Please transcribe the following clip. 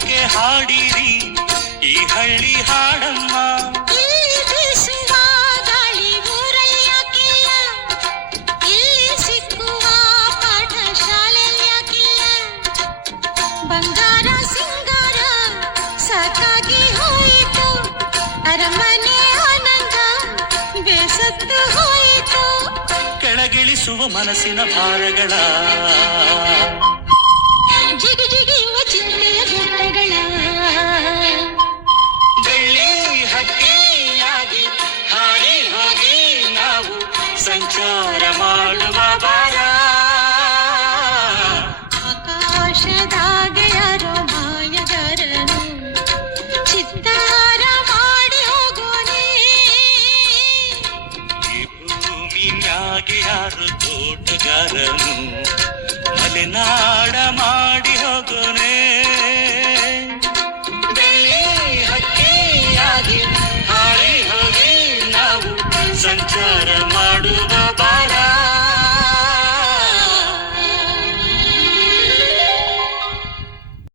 ಯಾಕೆ ಹಾಡಿರಿ ಈ ಹಳ್ಳಿ ಹಾಡಮ್ಮ. ಇಲ್ಲಿ ಬೀಸುವ ಗಾಳಿ ಊರಲ್ಲಿ ಯಾಕಿಲ್ಲ, ಇಲ್ಲಿ ಸಿಕ್ಕುವ ಪಾಠ ಶಾಲೆಯಲ್ಲಿ ಯಾಕಿಲ್ಲ. ಬಂಗಾರ ಸಿಂಗಾರ ಸಾಕಾಗಿ ಹೋಯಿತು, ಅರಮನೆ ಆನಂದ ಬೇಸತ್ತು ಹೋಯಿತು. ಕೆಳಗಿಳಿಸುವ ಮನಸ್ಸಿನ ಭಾರಗಳ, ಜಿಗಿ ಜಿಗಿಯುವ ಚಿಂತೆಯ ಗುಡ್ಡಗಳ. ಬೆಳ್ಳಿ ಹಕ್ಕಿಯಾಗಿ ಹಾರಿ ಹೋಗಿ ನಾವು ಸಂಚಾರ ಮಾಡುವ ಬಾರ. ಆಕಾಶದಾಗ ಯಾರೋ ಮಾಯಗಾರನು ಚಿತ್ತಾರ ಮಾಡಿ ಹೋಗೋನೆ. ಈ ಭೂಮಿ ಮ್ಯಾಗೆ ಯಾರು ತೋಟಗಾರನು ಮಲೆನಾಡ